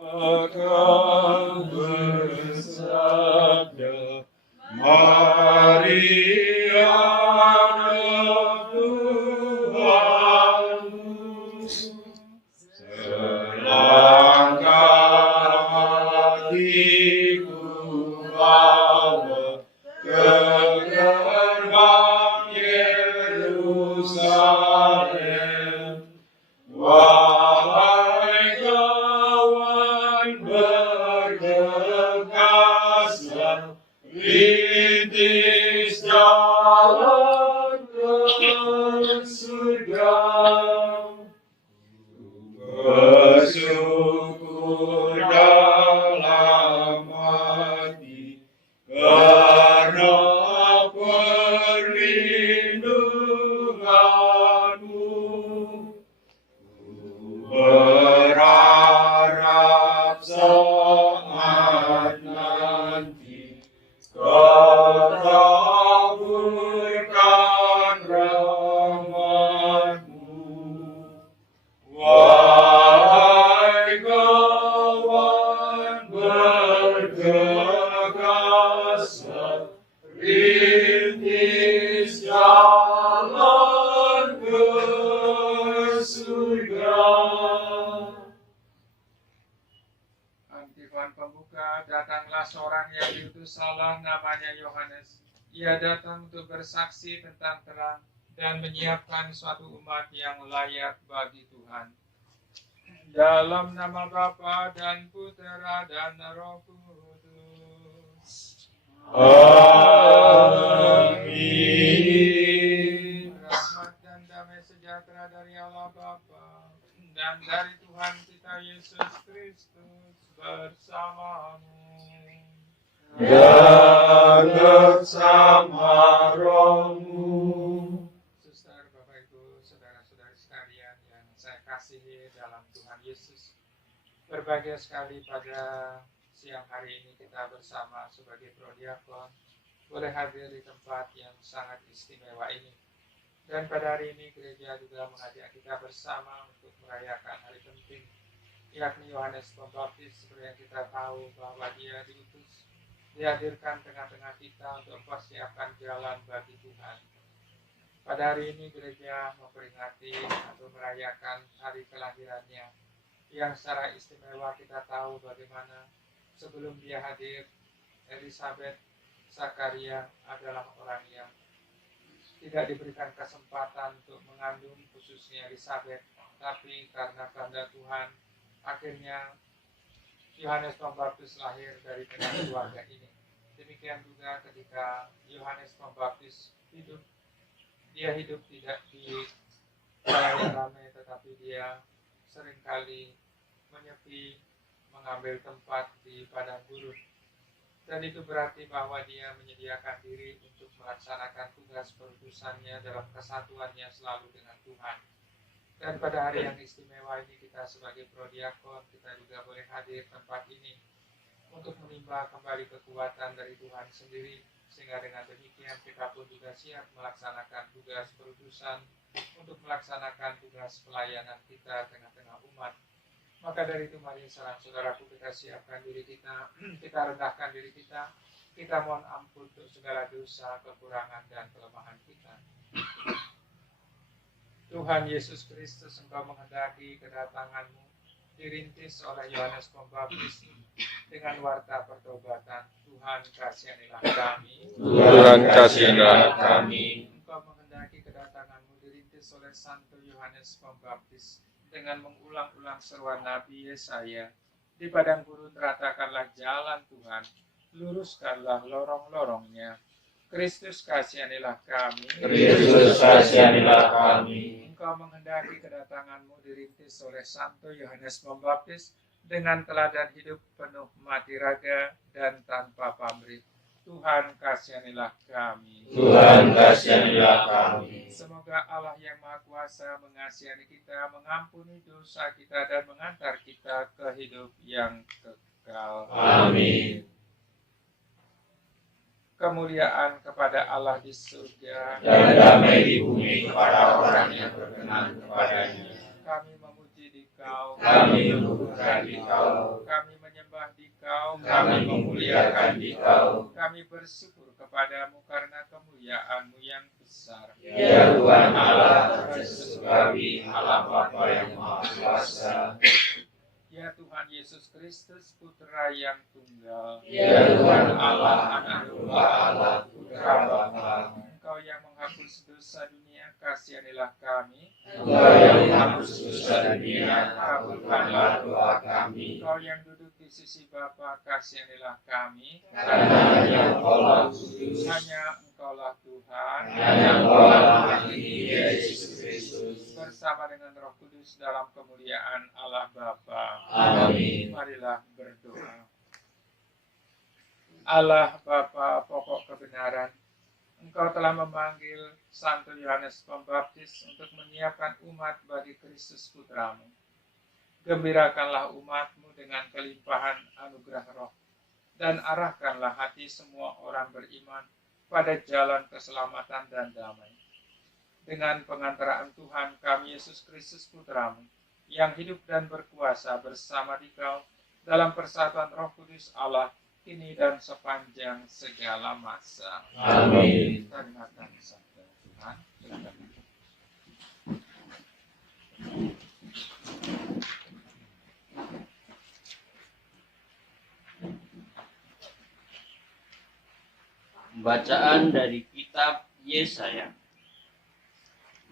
akan bersabda, Mari anak Tuhanmu, selangkah hatiku bawa ke gerbang Yerusalem. Wahai kawan bergegaslah, rintis jalan ke surga. Bersyukur dalam hati karena perlindunganmu. Berharap saat nanti Kau taburkan rahmat-Mu. Wahai kawan bergegaslah, rintis jalan ke surga. Antifon pembuka, datanglah seorang yang diutus Allah, namanya Yohanes. Ia datang untuk bersaksi tentang terang dan menyiapkan suatu umat yang layak bagi Tuhan. Dalam nama Bapa dan Putera dan Roh Kudus. Amin. Rahmat dan damai sejahtera dari Allah Bapa dan dari Tuhan kita Yesus Kristus bersamamu. Dan bersama rohmu. Suster, Bapak Ibu, saudara-saudari sekalian yang saya kasihi dalam Tuhan Yesus, berbahagia sekali pada siang hari ini kita bersama sebagai prodiakon boleh hadir di tempat yang sangat istimewa ini. Dan pada hari ini gereja juga mengajak kita bersama untuk merayakan hari penting, yakni Yohanes Pembaptis. Seperti yang kita tahu bahwa dia diutus, dihadirkan tengah-tengah kita untuk mempersiapkan jalan bagi Tuhan. Pada hari ini gereja memperingati atau merayakan hari kelahirannya, yang secara istimewa kita tahu bagaimana sebelum dia hadir, Elizabeth Zakaria adalah orang yang tidak diberikan kesempatan untuk mengandung, khususnya Elizabeth, tapi karena kehendak Tuhan, akhirnya Yohanes Pembaptis lahir dari tengah keluarga ini. Demikian juga ketika Yohanes Pembaptis hidup, dia hidup tidak di yang ramai, tetapi dia seringkali menyepi, mengambil tempat di padang gurun. Dan itu berarti bahwa dia menyediakan diri untuk melaksanakan tugas perutusannya dalam kesatuannya selalu dengan Tuhan. Dan pada hari yang istimewa ini kita sebagai prodiakon, kita juga boleh hadir tempat ini untuk menimba kembali kekuatan dari Tuhan sendiri, sehingga dengan demikian kita pun juga siap melaksanakan tugas perutusan untuk melaksanakan tugas pelayanan kita tengah-tengah umat. Maka dari itu mari saudara-saudaraku, kita siapkan diri kita, kita rendahkan diri kita mohon ampun untuk segala dosa, kekurangan, dan kelemahan kita. Tuhan Yesus Kristus, Engkau menghendaki kedatangan-Mu dirintis oleh Yohanes Pembaptis dengan warta pertobatan. Tuhan kasihanilah kami. Tuhan kasihanilah kami. Engkau menghendaki kedatangan-Mu dirintis oleh Santo Yohanes Pembaptis dengan mengulang-ulang seruan Nabi Yesaya. Di padang gurun ratakanlah jalan Tuhan, luruskanlah lorong-lorongnya. Kristus kasihanilah kami. Kristus kasihanilah kami. Engkau menghendaki kedatangan-Mu dirintis oleh Santo Yohanes Pembaptis dengan teladan hidup penuh mati raga dan tanpa pamrih. Tuhan kasihanilah kami. Tuhan kasihanilah kami. Semoga Allah yang Maha Kuasa mengasihani kita, mengampuni dosa kita, dan mengantar kita ke hidup yang kekal. Amin. Kemuliaan kepada Allah di surga, Dan damai di bumi kepada orang yang berkenan kepadanya. Kami memuji di Dikau, kami memuliakan Dikau, kami menyembah Dikau, kami memuliakan Dikau. kami bersyukur kepadamu karena kemuliaan-Mu yang besar. Ya Tuhan Allah, Yesus kami, Allah Bapa yang Maha Kuasa. Ya Tuhan Yesus Kristus, Putra yang tunggal. Ya Tuhan Allah, Anak Tunggal Allah, Putra Bapa. Engkau yang menghapus dosa dunia, kasihanilah kami. Engkau yang menghapus dosa dunia, kabulkanlah doa kami. Engkau yang duduk di sisi Bapa, kasihanilah kami. Karena hanya Engkaulah kudus, Hanya Engkaulah Tuhan, hanya Engkaulah Bagi Yesus Kristus. bersama dengan Roh Kudus dalam kemuliaan Allah Bapa. Amin. Marilah berdoa. Allah Bapa pokok kebenaran, Engkau telah memanggil Santo Yohanes Pembaptis untuk menyiapkan umat bagi Kristus Putramu. Gembirakanlah umat-Mu dengan kelimpahan anugerah roh, dan arahkanlah hati semua orang beriman pada jalan keselamatan dan damai. Dengan pengantaraan Tuhan kami Yesus Kristus Putramu, yang hidup dan berkuasa bersama Dikau dalam persatuan Roh Kudus Allah, kini dan sepanjang segala masa. Amin. Kita dengarkan sabda Tuhan. Silakan. Bacaan dari kitab Yesaya.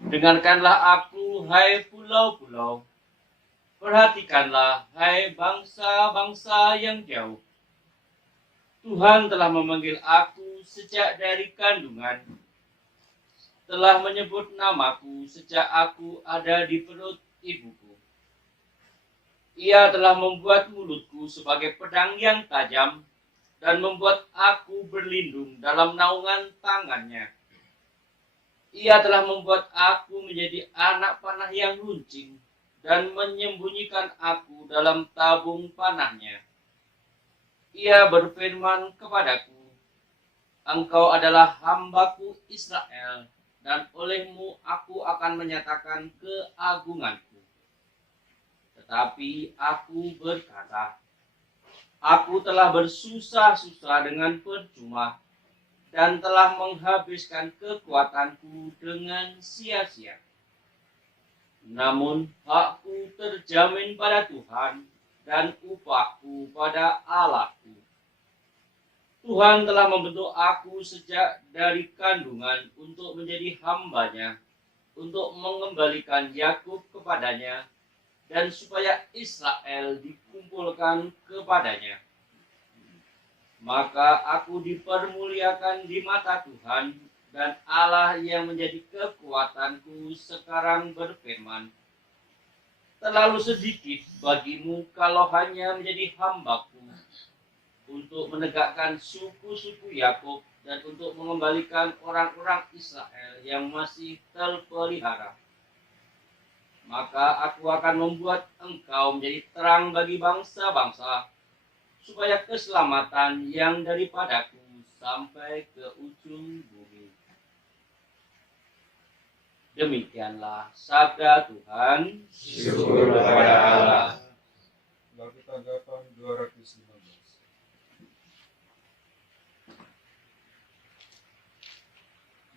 Dengarkanlah aku, hai pulau-pulau. Perhatikanlah, hai bangsa-bangsa yang jauh. Tuhan telah memanggil aku sejak dari kandungan. Telah menyebut namaku sejak aku ada di perut ibuku. Ia telah membuat mulutku sebagai pedang yang tajam dan membuat aku berlindung dalam naungan tangannya. Ia telah membuat aku menjadi anak panah yang runcing dan menyembunyikan aku dalam tabung panahnya. Ia berfirman kepadaku, engkau adalah hambaku Israel, dan olehmu aku akan menyatakan keagunganku. Tetapi aku berkata, aku telah bersusah-susah dengan percuma, dan telah menghabiskan kekuatanku dengan sia-sia. Namun hakku terjamin pada Tuhan, dan upahku pada Allahku. Tuhan telah membentuk aku sejak dari kandungan untuk menjadi hamba-Nya, untuk mengembalikan Yakub kepadanya, dan supaya Israel dikumpulkan kepadanya. Maka aku dipermuliakan di mata Tuhan, dan Allah yang menjadi kekuatanku sekarang berfirman, terlalu sedikit bagimu kalau hanya menjadi hambaku, untuk menegakkan suku-suku Yakub dan untuk mengembalikan orang-orang Israel yang masih terpelihara. Maka aku akan membuat engkau menjadi terang bagi bangsa-bangsa, supaya keselamatan yang daripadaku sampai ke ujung bumi. Demikianlah sabda Tuhan. Syukur kepada Allah. Lagu tanggapan 215.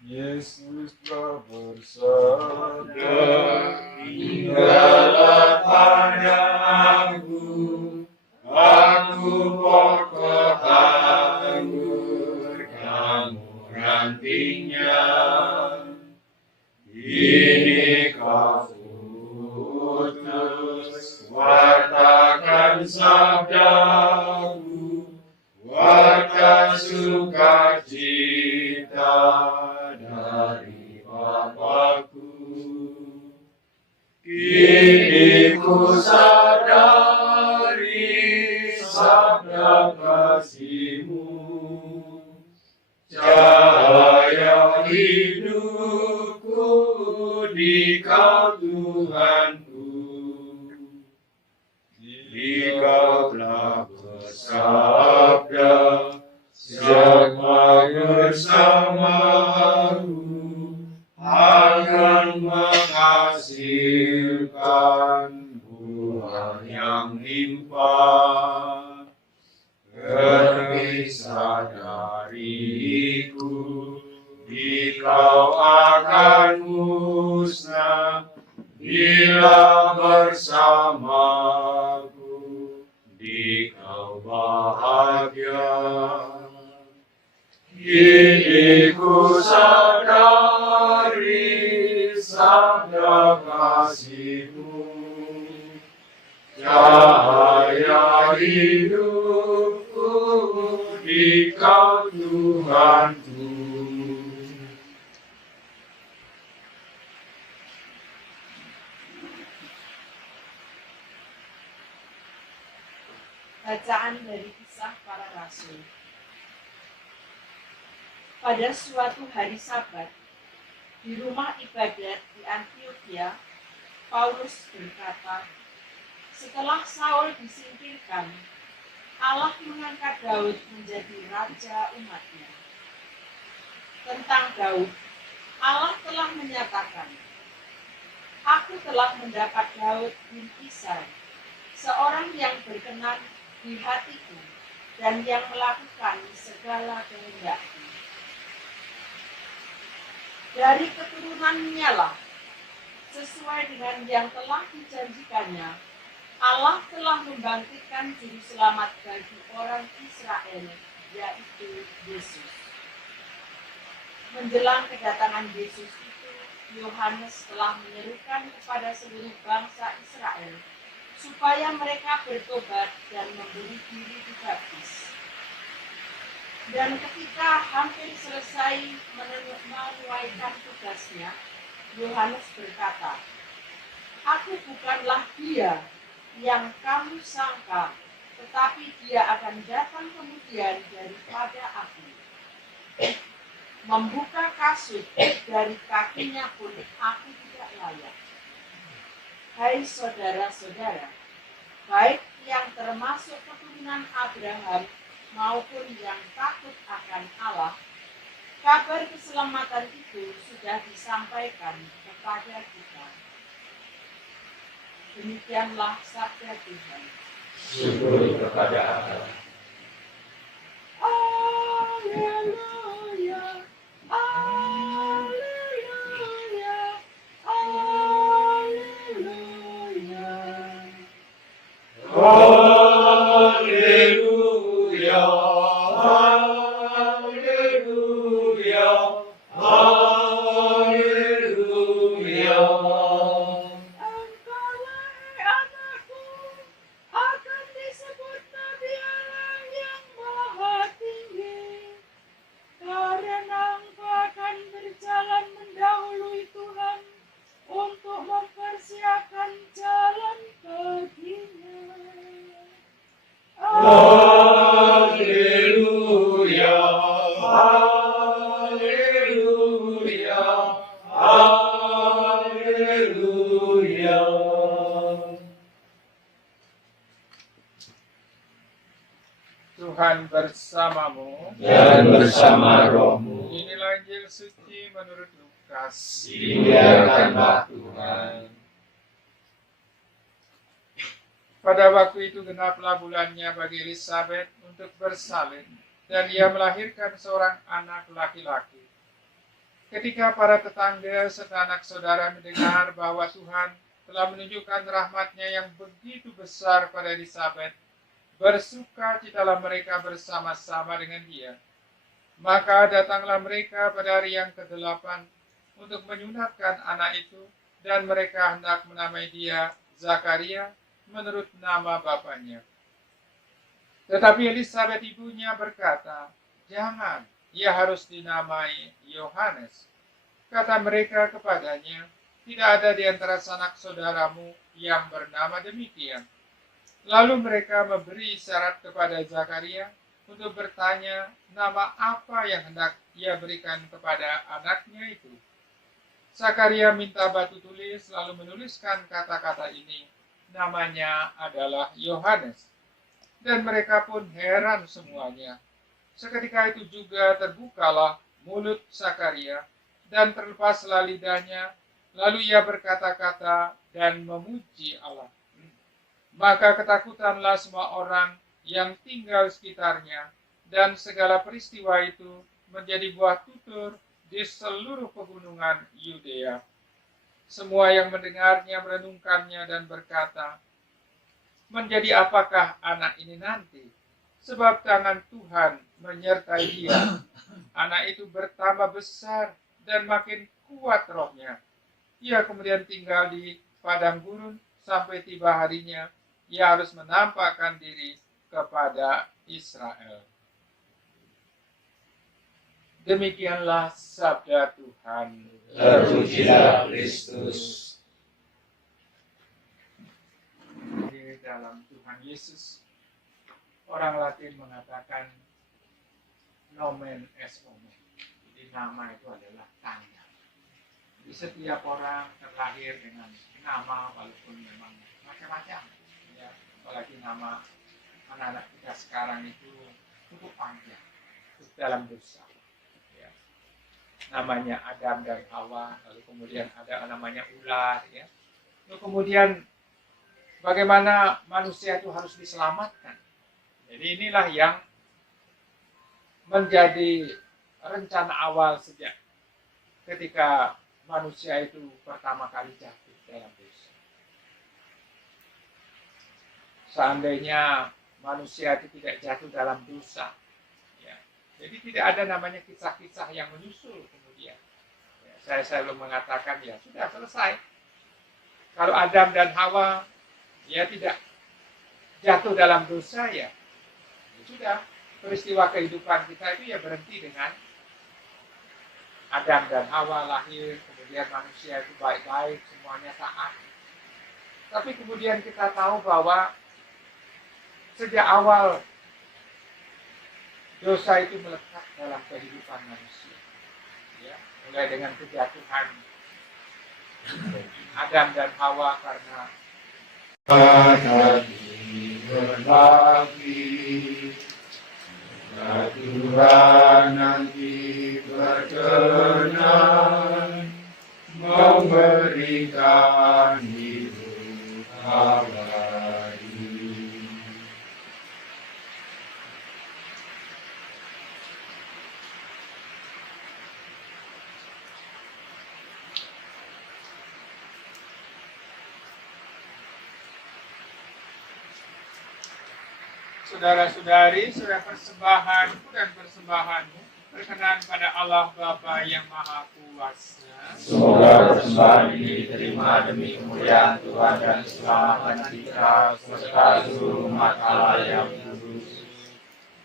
Yesus telah bersabda, Tinggallah pada aku pokok anggur, kamu rantingnya. Ini kau putus, wartakan sabdaku, warta sukacita dari Bapakku. Kini ku sadari sabda kasih-Mu, cahaya hidupku di Kau Tuhanku. Dikau telah bersabda, siapa bersamaku akan menghasilkan buah kau bahagia. Kini ku sadari sabda kasih-Mu, cahaya hidupku di Kau Tuhanku. Bacaan dari Kisah Para Rasul. Pada suatu hari Sabat, di rumah ibadat di Antiokhia, Paulus berkata, setelah Saul disingkirkan, Allah mengangkat Daud menjadi raja umatnya. Tentang Daud, Allah telah menyatakan, Aku telah mendapat Daud bin Isai, seorang yang berkenan di hatiku dan yang melakukan segala kehendakku. Dari keturunannya lah, sesuai dengan yang telah dijanjikannya, Allah telah membangkitkan juru selamat bagi orang Israel, yaitu Yesus. Menjelang kedatangan Yesus itu, Yohanes telah menyerukan kepada seluruh bangsa Israel supaya mereka bertobat dan memberi diri dibaptis. Dan ketika hampir selesai menunaikan tugasnya, Yohanes berkata, Aku bukanlah dia yang kamu sangka, tetapi dia akan datang kemudian daripada aku. Membuka kasut dari kakinya pun aku tidak layak. Hai saudara-saudara, baik yang termasuk keturunan Abraham maupun yang takut akan Allah, kabar keselamatan itu sudah disampaikan kepada kita. Demikianlah sabda Tuhan. Syukur kepada Allah. Haleluya, haleluya, haleluya. Haleluya, haleluya, haleluya. Engkaulah anakku, akan disebut Nabi Allah yang Maha Tinggi, karena engkau akan berjalan mendahului Tuhan untuk mempersiapkan jalan baginya. Haleluya, haleluya, haleluya. Tuhan bersamamu. Dan bersama rohmu, Inilah Injil suci menurut Lukas. dimuliakanlah Tuhan. Pada waktu itu genaplah bulannya bagi Elisabet untuk bersalin, dan ia melahirkan seorang anak laki-laki. Ketika para tetangga serta anak saudara mendengar bahwa Tuhan telah menunjukkan rahmat-Nya yang begitu besar pada Elisabet, bersukacitalah mereka bersama-sama dengan dia. Maka datanglah mereka pada hari yang ke-8 untuk menyunatkan anak itu, dan mereka hendak menamai dia Zakaria menurut nama bapaknya. Tetapi Elisabet ibunya berkata, "Jangan, ia harus dinamai Yohanes." Kata mereka kepadanya, "Tidak ada di antara sanak saudaramu yang bernama demikian." Lalu mereka memberi isyarat kepada Zakaria untuk bertanya nama apa yang hendak ia berikan kepada anaknya itu. Zakaria minta batu tulis lalu menuliskan kata-kata ini. Namanya adalah Yohanes. Dan mereka pun heran semuanya. Seketika itu juga terbukalah mulut Zakaria dan terlepaslah lidahnya, lalu ia berkata-kata dan memuji Allah. Maka ketakutanlah semua orang yang tinggal sekitarnya, dan segala peristiwa itu menjadi buah tutur di seluruh pegunungan Yudea. Semua yang mendengarnya merenungkannya dan berkata, Menjadi apakah anak ini nanti? Sebab tangan Tuhan menyertai dia. Anak itu bertambah besar dan makin kuat rohnya. Ia kemudian tinggal di padang gurun sampai tiba harinya ia harus menampakkan diri kepada Israel. Demikianlah sabda Tuhan. Terpujilah Kristus. Di dalam Tuhan Yesus, orang Latin mengatakan nomen est omen. Jadi nama itu adalah tanda. Jadi setiap orang terlahir dengan nama walaupun memang macam-macam. Ya, apalagi nama anak-anak kita sekarang itu cukup panjang, dalam dosa. Ya. Namanya Adam dan Hawa, lalu kemudian ada namanya ular. Ya. Lalu kemudian bagaimana manusia itu harus diselamatkan. Jadi inilah yang menjadi rencana awal sejak ketika manusia itu pertama kali jatuh dalam dosa. Seandainya manusia itu tidak jatuh dalam dosa, ya, jadi tidak ada namanya kisah-kisah yang menyusul kemudian. Ya, saya selalu mengatakan ya sudah selesai. Kalau Adam dan Hawa ya tidak jatuh dalam dosa ya sudah, peristiwa kehidupan kita itu ya berhenti dengan Adam dan Hawa lahir, kemudian manusia itu baik-baik, semuanya taat. Tapi kemudian kita tahu bahwa sejak awal dosa itu melekat dalam kehidupan manusia. Ya, mulai dengan kejatuhan Adam dan Hawa karena berbagi, Tuhan nanti berkenan memberikan hidup abadi. saudara-saudari, sudah persembahanku dan persembahanmu berkenan pada Allah Bapa yang Maha Kuasa. Semoga persembahan ini diterima demi kemuliaan Tuhan dan keselamatan kita serta seluruh umat Allah yang kudus.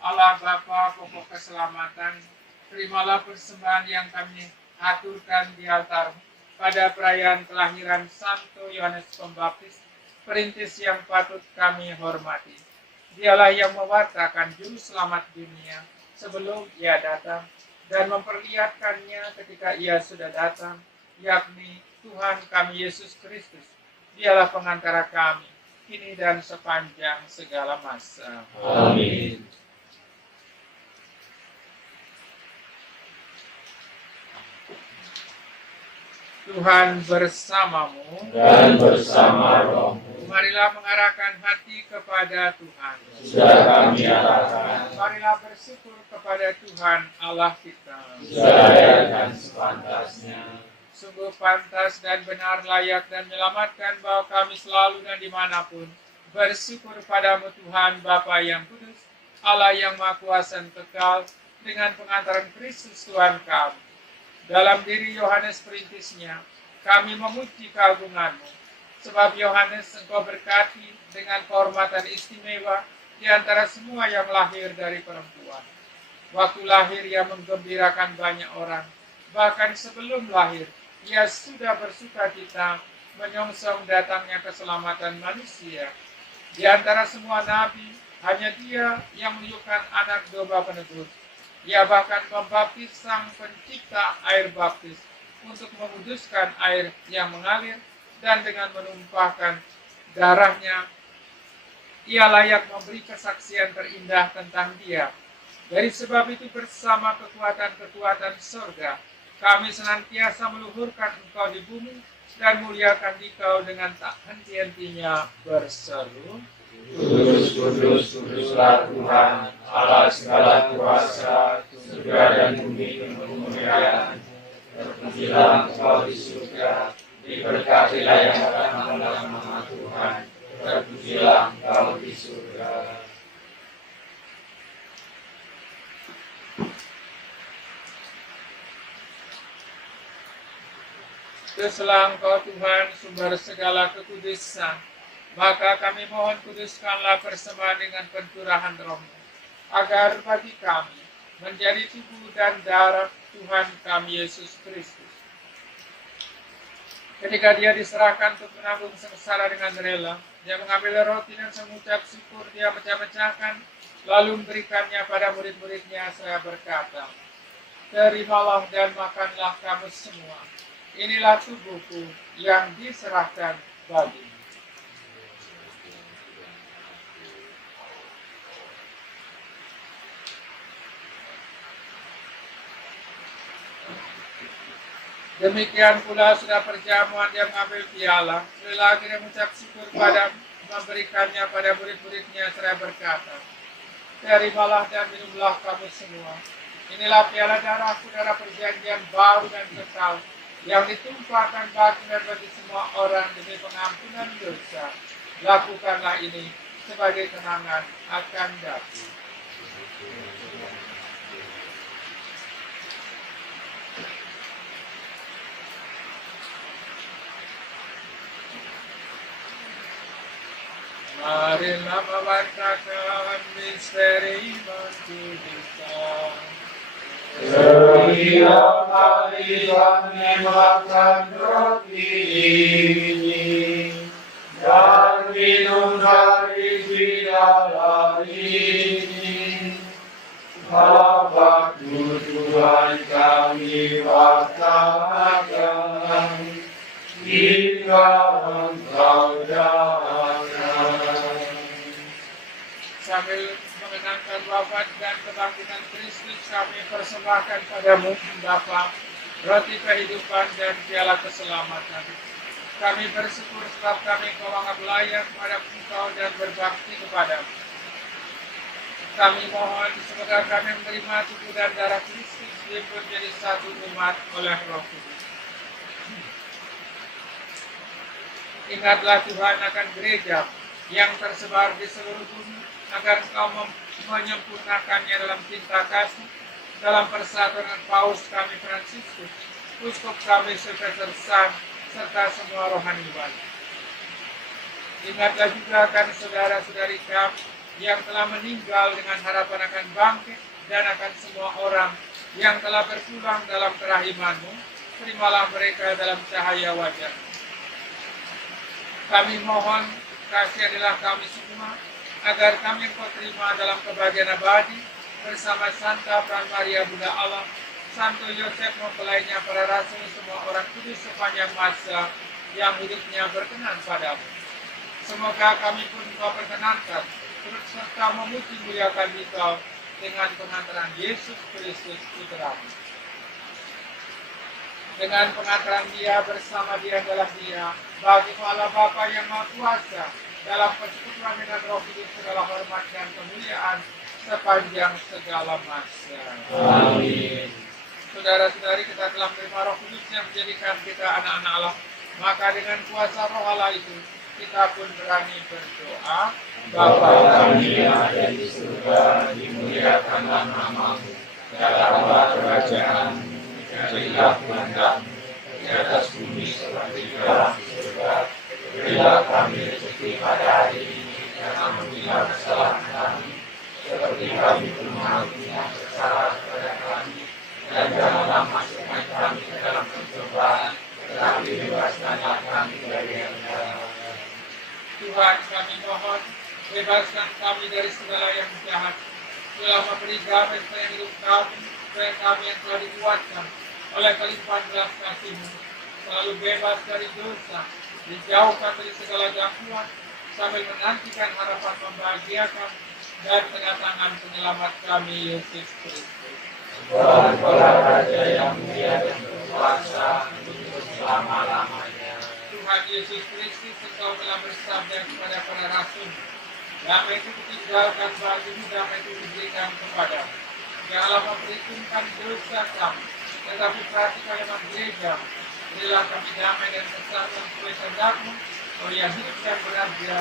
Allah Bapa, pokok keselamatan, terimalah persembahan yang kami aturkan di altar pada perayaan kelahiran Santo Yohanes Pembaptis, perintis yang patut kami hormati. Dialah yang mewartakan juru selamat dunia sebelum ia datang dan memperlihatkannya ketika ia sudah datang, yakni Tuhan kami Yesus Kristus. Dialah pengantara kami, kini dan sepanjang segala masa. Amin. Tuhan bersamamu Dan bersama rohmu marilah mengarahkan hati kepada Tuhan. sudah kami arahkan, Marilah bersyukur kepada Tuhan Allah kita. sudah dan sepantasnya. Sungguh pantas dan benar, layak dan menyelamatkan bahwa kami selalu dan dimanapun bersyukur padamu Tuhan Bapa yang kudus, Allah yang Maha Kuasa dan kekal, dengan pengantaran Kristus Tuhan kami. Dalam diri Yohanes perintisnya, kami memuji keagunganmu. Sebab Yohanes engkau berkati dengan kehormatan istimewa di antara semua yang lahir dari perempuan. Waktu lahir ia menggembirakan banyak orang. Bahkan sebelum lahir, ia sudah bersuka cita menyongsong datangnya keselamatan manusia. Di antara semua nabi, hanya dia yang menunjukkan anak domba penebus. Ia bahkan membaptis sang pencipta air baptis untuk menguduskan air yang mengalir, dan dengan menumpahkan darahnya, ia layak memberi kesaksian terindah tentang dia. Dari sebab itu bersama kekuatan-kekuatan surga, kami senantiasa meluhurkan engkau di bumi dan muliakan dikau dengan tak henti-hentinya berseru. Kudus, kudus, kuduslah Tuhan, Allah segala kuasa, surga dan bumi penuh kemuliaan. Terpujilah engkau di surga, diberkatilah yang datang dalam nama Tuhan. terpujilah Engkau di surga. Kuduslah Engkau Tuhan, sumber segala kekudusan. Maka kami mohon kuduskanlah persembahan dengan pencurahan Roh-Mu, agar bagi kami menjadi tubuh dan darah Tuhan kami Yesus Kristus. Ketika Dia diserahkan untuk menanggung sengsara dengan rela, Dia mengambil roti dan mengucap syukur, Dia pecah-pecahkan, lalu memberikannya pada murid-muridnya. Saya berkata, terimalah dan makanlah kamu semua. Inilah tubuhku yang diserahkan bagimu. Demikian pula sudah perjamuan Dia mengambil piala, lagi Dia mengucap syukur pada memberikannya pada murid-muridnya. Seraya berkata, terimalah dan minumlah kamu semua. Inilah piala darahku, darah perjanjian baru dan kekal, yang ditumpahkan bagi semua orang demi pengampunan dosa. Lakukanlah ini sebagai kenangan akan daku. Marilah mewartakan misteri iman kita. Setiap kali kami makan roti ini dan minum dari piala ini, Bapa-Ku Tuhan kami wartakan hingga Engkau datang. Sambil mengenangkan wafat dan kebangkitan Kristus, kami persembahkan padamu, Bapa, roti kehidupan dan piala keselamatan. Kami bersyukur sebab kami Kau anggap layak pada Engkau dan berbakti kepadamu. Kami mohon semoga kami menerima tubuh dan darah Kristus hidup jadi satu umat oleh Roh Kudus. Ingatlah Tuhan akan gereja yang tersebar di seluruh bumi, agar Engkau menyempurnakannya dalam cinta kasih, dalam persatuan dengan Paus kami Fransiskus, Uskup kami Sylvester Sang, serta semua rohaniwan. Ingatlah juga akan saudara-saudari kami yang telah meninggal dengan harapan akan bangkit, dan akan semua orang yang telah berpulang dalam kerahiman-Mu. Terimalah mereka dalam cahaya wajah. Kami mohon kasihanilah kami semua, agar kami Engkau terima dalam kebahagiaan abadi bersama Santa Pran Maria Bunda Allah, Santo Yosef mempelainya, para rasul, semua orang kudus sepanjang masa yang hidupnya berkenan padamu. Semoga kami pun Engkau perkenankan turut serta memuji muliakan Engkau dengan pengantaran Yesus Kristus Putra-Mu. Dengan pengantaran Dia, bersama Dia adalah Dia, bagi Allah Bapa yang Maha Kuasa, dalam persekutuan dengan Roh Kudus segala hormat dan kemuliaan sepanjang segala masa. Amin. Saudara-saudari, kita telah menerima Roh Kudus yang menjadikan kita anak-anak Allah. Maka dengan kuasa Roh Allah itu, kita pun berani berdoa. Bapa kami yang ada di surga, dimuliakanlah nama-Mu. Datanglah kerajaan-Mu, jadilah kehendak-Mu di atas bumi seperti di dalam surga. Berilah kami rezeki pada hari ini, dan ampunilah kesalahan kami, seperti kami pun mengampuni yang bersalah kepada kami. Dan janganlah masukkan kami ke dalam pencobaan, tetapi bebaskanlah kami dari yang jahat. Tuhan, kami mohon, bebaskan kami dari segala yang jahat. Telah memberi damai supaya hidup kami, supaya kami yang telah dikuatkan oleh kelimpahan belas kasih-Mu, selalu bebas dari dosa, dijauhkan dari segala gangguan, sambil menantikan harapan membahagiakan dan kedatangan penyelamat kami, Yesus Kristus. Engkaulah Raja yang mulia dan berkuasa untuk selama-lamanya. Tuhan Yesus Kristus, Engkau telah bersabda kepada para rasul, damai itu kutinggalkan bagimu, damai itu diberikan kepadamu. Janganlah memperhitungkan dosa kami, tetapi perhatikan kalimat gereja. Berilah kami damai dan kesatuan sesuai kehendak-Mu, oh yang hidup dan berada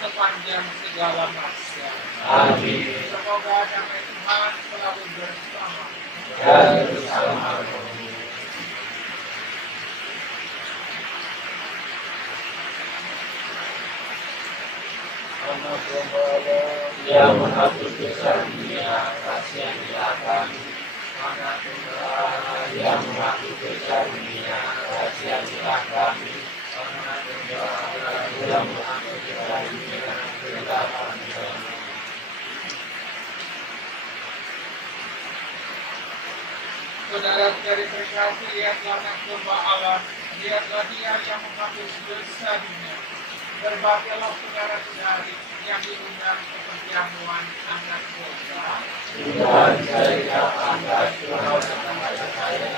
sepanjang segala masa. Amin. Semoga damai Tuhan selalu bersama Dan bersama rohmu. Anak domba Allah Yang menghapus dosa dunia, kasianilah kami. anak domba Allah Yang menghapus dosa dunia, kasianilah kami. anak domba Allah Yang menghapus dosa dunia, berilah kami. saudara-saudari terkasih, lihatlah anak domba Allah, lihatlah dia yang menghapus dosa dunia. Berbaktilah saudara-saudari yang diundang ke perjamuan anak domba. Tuhan, saya datang dan Tuhan kepada saya.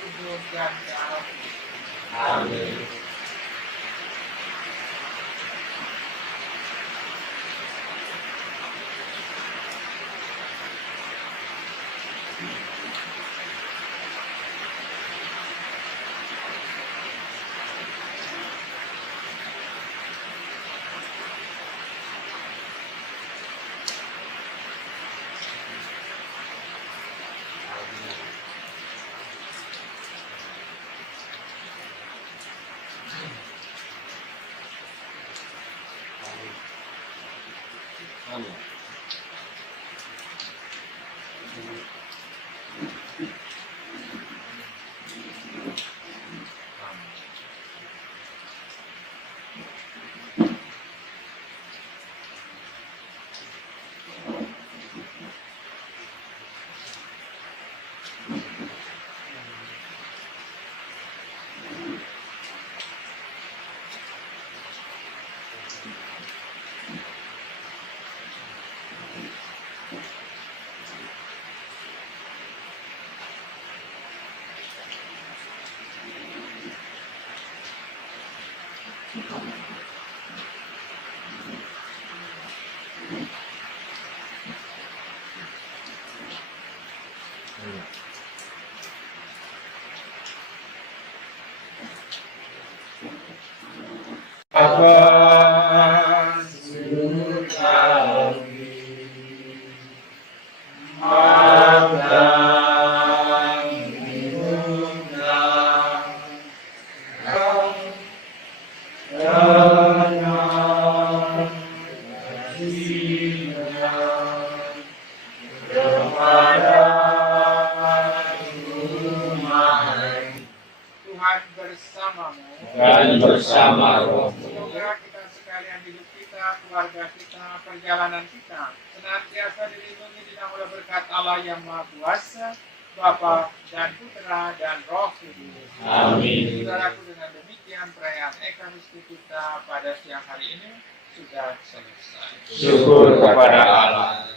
Sujud dan doa. Amin. Amin. Bapa surgawi, maafkan minumlah karena kasihnya kepada umat Tuhan bersamamu. Dan bersama rohmu. Semoga kita sekalian, hidup kita, keluarga kita, perjalanan kita senantiasa dilindungi di dalam berkat Allah yang Maha Kuasa, Bapa dan Putra dan Roh Kudus. Amin. Saudaraku, dengan demikian perayaan Ekaristi kita pada siang hari ini sudah selesai. Syukur kepada Allah.